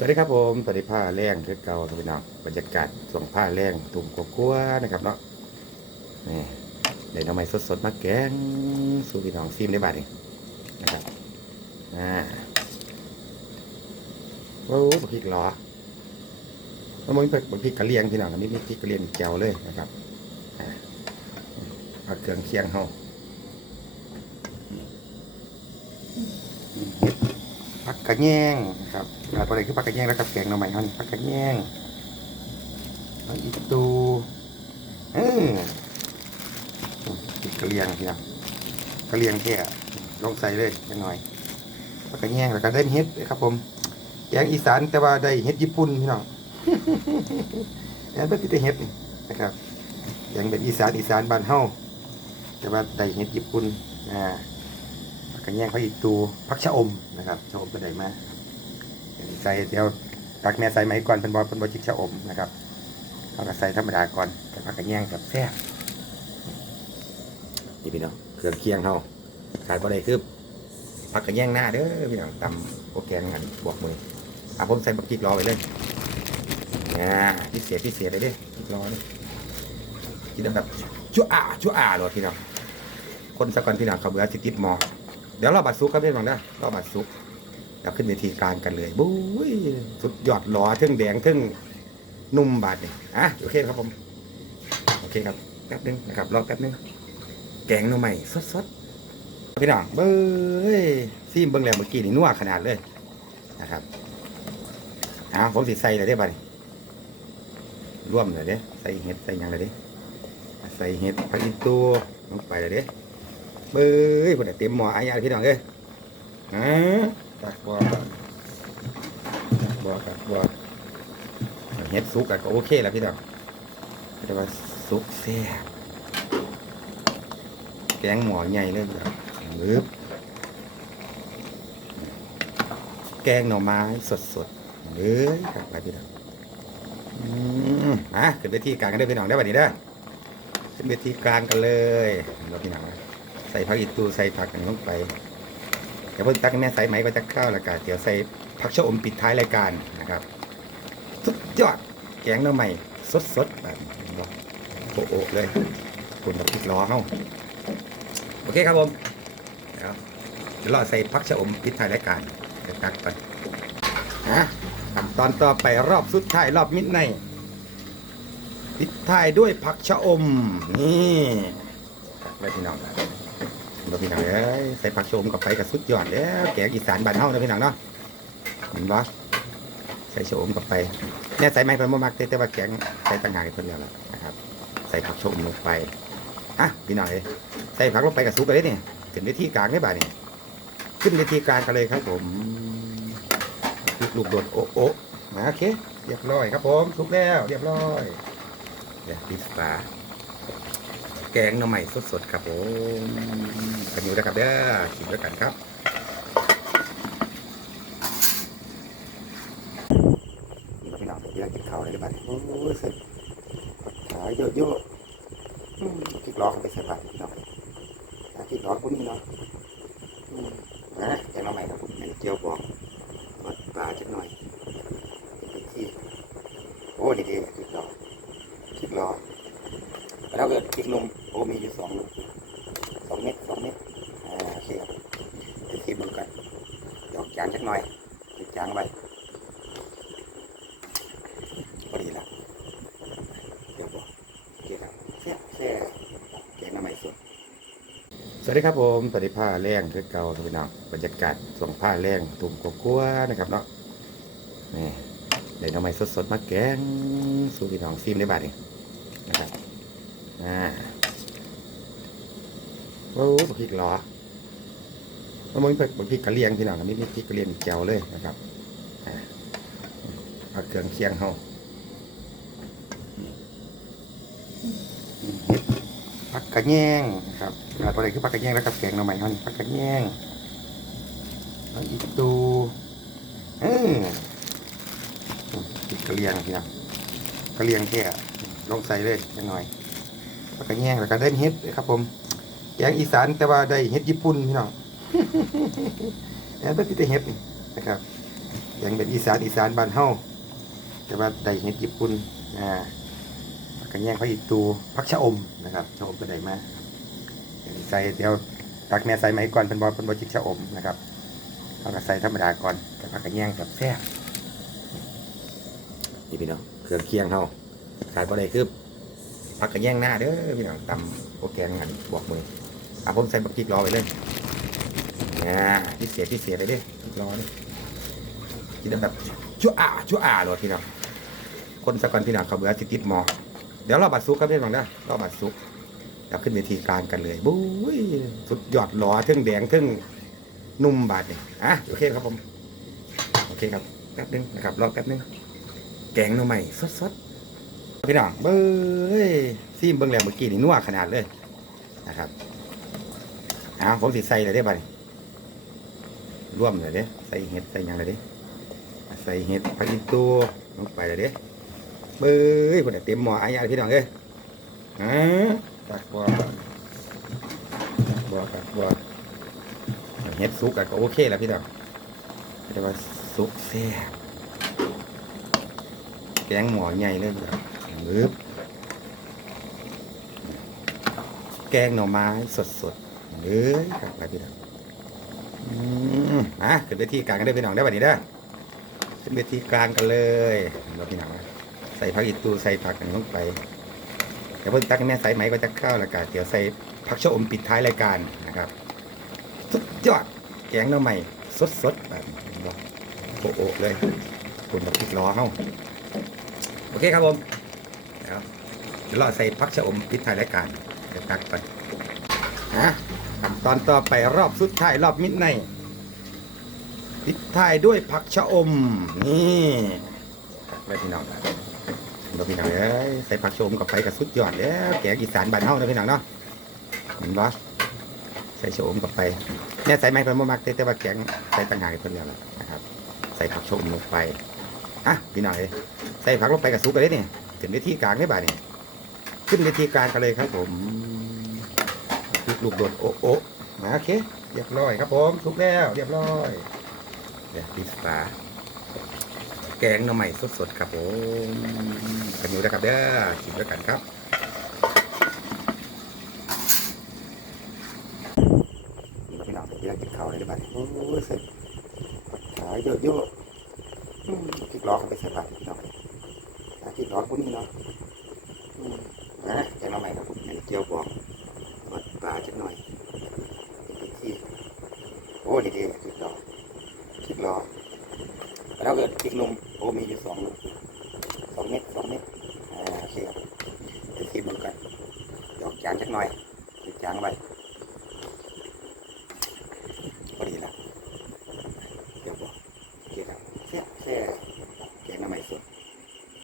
สวัสดีครับผมสวัสดีผ้าแรงคือเก่าครับพี่น้องบรรยากาศส่วงผ้าแรงตุ่มกกัวๆนะครับเนาะนี่เดี๋ยวทำไมสดๆมาแกงสู่พี่น้องซิมได้บ้างนี่นะครับอ่าโอ้บักพริกหรอแล้วมันบักพริกกะเลียงพี่น้องอันนี้มีพริกกะเลียงแจวเลยนะครับอ่าเอาเครื่องเคียงเข้า ผักกระแยงนะครับอะไรคือผักกระแยงแล้วกับแกงหน่อไม้เท่านี้ผักกระแยงอาอีตูเออพริกกะเลียงพี่น้องกะเลียงแค่ลงใส่เลยจังหน่อยผักกระแยงแล้วก็ได้เฮ็ดครับ ผมแกงอีสานแต่ว่าได้เฮ็ดญี่ปุ่นพี่น้องแล้วเป็นที่ได้เฮ็ดนะครับแกงแบบอีสานอีสานบ้านเฮาแต่ว่าได้เฮ็ดญี่ปุ่นอ่า กกรแย่งผักอีกตูผักชะอมนะครับชะอมก็ได้มาใส่เดี๋ยวตักแม่ใส่มาให้ก่อนเป็นบอลเป็นบอลจิกชะอมนะครับเอาก็ใส่ธรรมดาก่อนแต่ผักกระแยงแบบแซ่บนี่พี่น้องเครื่องเคียงเฮาขาดบ่ได้คือผักกรแย่งหน้าเด้อพี่น้องตำโอแกงกันบวกมืออะผมใส่บักพริกรอไว้เลยนี่ยพิเศษพิเศษเลยเด้พริกร้อนกินแบบชั่วอ่าชั่วอ่าเลยพี่น้องคนสักอนพี่น้องเขาเบื่อสิติดหมอ เดี๋ยวเราบัดซุกครับพี่น้องนะเราบัดซุกเดี๋ยวขึ้นเวทีกลางกันเลยบุ้ยสุดยอดหล่อทึ่งแดงทึ่งนุ่มบาดเนี่ยอะโอเคครับผมโอเคครับแป๊บนึงนะครับรอแป๊บนึงแกงหน่อใหม่สดๆพี่น้องเบ้ยซีมเบิ้งแล้วเมื่อกี้นี่นัวขนาดเลยนะครับเอ้าผมสิใส่เลยได้ป่ะนี่ร่วมเลยเด้ใส่เห็ดใส่ยังเลยเด้ใส่เห็ดผักอีตัวลงไปเลยเด้ เบ้ยคนน่ะเต็มหม้ออาญาพี่น้องเอ้ยอ่าตักบัวตักบัวตักบัวเห็ดสุกอะก็โอเคแล้วพี่น้องแต่ว่าสุกแซ่บแกงหม้อใหญ่เลยพี่น้องบึบแกงหน่อไม้สดๆเอ้ยครับไปพี่น้องอืมอะขึ้นเวทีกลางกันได้พี่น้องได้บัดนี้ได้ขึ้นเวทีกลางกันเลยเราพี่น้องนะ ใส่ผักอีตูใส่ผักกันลงไปเดี๋ยวเพิ่งตักแม่ใส่ไหมก็จะข้าแล้วกันเดี๋ยวใส่ผักชะอมปิดท้ายรายการนะครับสุดยอดแกงหน้ำใหม่สดๆแบบโอ้โหเลยคุณแบบพริกล้อเฮาโอเคครับผมเดี๋ยวเราใส่ผักชะอมปิดท้ายรายการเดี๋ยวตักไปฮะตอนต่อไปรอบสุดท้ายรอบมิดในปิดท้ายด้วยผักชะอมนี่ไปพี่น้องนะเราพี่น้องเอ้ยใส่ผักชมกับไปกับสุดยอดแล้วแกงอีสานบ้านเฮานะพี่น้องเนาะเห็นปะใส่ชมกับไปเนี่ยใส่ไม้เพิ่นบ่มักแต่แต่ว่าแกงใส่ต่างหากเพิ่นแล้วล่ะนะครับ ใส่ผักชมลงไปอะพี่น้องเอ้ยใส่ผักลงไปกับซุปกันเลยเนี่ยขึ้นเวทีกลางได้บ่านี่ยขึ้นเวทีกลางกันเลยครับผมลูกลูกโดดโอะโอะมาโอเคเรียบร้อยครับผมสุกแล้ว เรียบร้อยเดี๋ยวปิดฝา แกงหน่อใหม่สดๆครับผมกันอยู่นะครับเด้อชิมแล้วกันครับนี่พี่น้องเดี๋ยกินข้าวเลยด้บ้างโอ้ยเสร็จขายเยอะๆอืมพริกล้อเข้าไปใส่บาตรพี่น้องอะพริกล้อพวกนี้เนาะนะแกงหน่อใหม่ครับผมเจียวบอกกดปลาจักหน่อยไปที่โอ้ดีๆคิดรอคิดรอแล้วเกิดคลิกลง โอ้มีอยู่สองลูกสองเม็ดสองเม็ดอ่าโอเคครับเดี๋ยวคิดมันกันดอกจานจักหน่อยติดจางไว้พอดีละเดี๋ยวบอกโอเคครับแซ่บแซ่บแกงน้ำใหม่สดสวัสดีครับผมสวัสดีผ้าแรงคือเก่าครับพี่น้องบรรยากาศส่วงผ้าแรงตุ่มกกัวนะครับเนาะนี่ได้ทำไมสดๆมาแกง สู่พี่น้องซิมได้บ้างนี่นะครับอ่า อ้บักพริกหรอมันเป็นบักพริกกระเลียงพี่น้องอันนี้มีพริกกระเลียงแจวเลยนะครับอ่าเอาเครื่องเคียงเฮาผักกระแยงนะครับอะไรคือผักกระแยงแล้วกับแกงหน่อไม้เฮานี่ผักกระแยงเอาอีตูเออพริกกระเลียงพี่น้องกะเลียงแค่ลงใส่เลยจังหน่อยผักกระแยงแล้วก็ได้เฮ็ดด้วยครับผม งอีสานแต่ว่าได้เฮ็ดญี่ปุ่นพี่น้องแล้วเป็นที่ได้เฮ็ดนี่นะครับยังเป็นอีสานอีสานบ้านเฮาแต่ว่าได้เห็ดญี่ปุ่นอ่าผักกรแย่งผักอีกตูผักชะอมนะครับชะอมก็ได้มาใส่เดี๋ยวตักแม่ใส่ไหมก่อนเป็นบอเป็นบอจิกชะอมนะครับเอาก็ใส่ธรรมดาก่อนแต่ผักกระแย่งกับแซ่บนี่พี่น้องเครื่องเคียงเฮาขาดบ่ได้คือผักกระแย่งหน้าเด้อพี่น้องตำโอแกงอันบอกมือ อะผมใส่บักพริกรอไว้เลยนี่ยพิเศษพิเศษเลยเด้รอเลยกินแบบชั่วอาชั่วอาเลยพี่น้องคนสะกอนพี่น้องเขาเบื่อติดติดมอ เดี๋ยวเราบัดซุกครับพี่น้องนะเราบัดซุกเราขึ้นเวทีกลางกันเลยบุ้ยสุดยอดหล่อทึ่งแดงทึ่งนุ่มบาดเนี่ยอะโอเคครับผมโอเคครับแป๊บนึงนะครับรอแป๊บนึงแกงหน่อใหม่สดๆพี่น้องเบ้ยซีมเบิ้งแล้วเมื่อกี้นี่นัวขนาดเลยนะครับ อาผมสิใส่เลยได้ป่ะนี่ร่วมเลยเด้ใส่เห็ดใส่ยังเลยเด้ใส่เห็ดผักอีตูลงไปเลยเด้เบ้ยคนน่ะเต็มหม้ออายาพี่น้องเอ้ยฮะตักบัวบัวตักบัวเห็ดสุกอะก็โอเคแล้วพี่น้องแต่ว่าสุกแซ่บแกงหม้อใหญ่เลยพี่น้องบึบแกงหน่อไม้สดๆ เลยครับไปพี่น้องอืมอะขึ้นไปที่กลางกันได้พี่น้องได้อบัดนี้เด้ขึ้นเวทีกลางกันเลยเราพี่น้องใส่ผักอีตูใส่ผักกันลงไปเดี๋ยวเพิ่งตักแม่ใส่ไหมก็จะเข้าแล้วกันเดี๋ยวใส่ผักชะอมปิดท้ายรายการนะครับ สุดยอดแกงน้ำใหม่สดสดแบบโอ้โหเลยคุณแบบพริกล้อเฮ้าโอเคครับผมเดี๋ยวเราใส่ผักชะอมปิดท้ายรายการเดี๋ยวตักไปนะ ขั้นตอนต่อไปรอบสุดท้ายรอบมิดไนปิดท้ายด้วยผักชะอม นี่ไปพี่น้องเราพี่น้องเอ้ยใส่ผักชะอมกับไปกับสุดยอดแล้วแกงอีสานบ้านเฮานะพี่น้องเนาะเห็นบ่ใส่ชะอมกับไปเนี่ยใส่ไม้เป็นบ่มักแต่แต่ว่าแกงใส่ต่างหากเพิ่นแล้วนะครับ ใส่ผักชะอมลงไปอะพี่น้องเอ้ยใส่ผักลงไปกับซุปกันเลยนี่ถึงเวทีกลางได้บ่านี่ขึ้นเวทีกลางกันเลยครับผม ลูกโดดโอ๊ะโอะมาโอเค เรียบร้อยครับผมสุกแล้วเรียบร้อยเดี๋ยวปิดฝาแกงหน่อใหม่สดๆครับผมกันอยู่นะครับเด้อชิมด้วยกันครับพี่น้องเดี๋ยวกินข้าวเลยได้ไหมโอ้ยเสร็จขายเยอะๆคิดล้อกันไปใส่บาตรพี่น้องคิดล้อพวกนี้เนาะนะแกงหน่อใหม่ครับอันนี้เจียวบอก คือคือดอกคิดรอแล้วเกิดอีกลมโอมีอยู่สองลมสองเม็ดสองเม็ดอ่าโอเคจะคิดเหมือนกันยอกจางสักหน่อยจางไป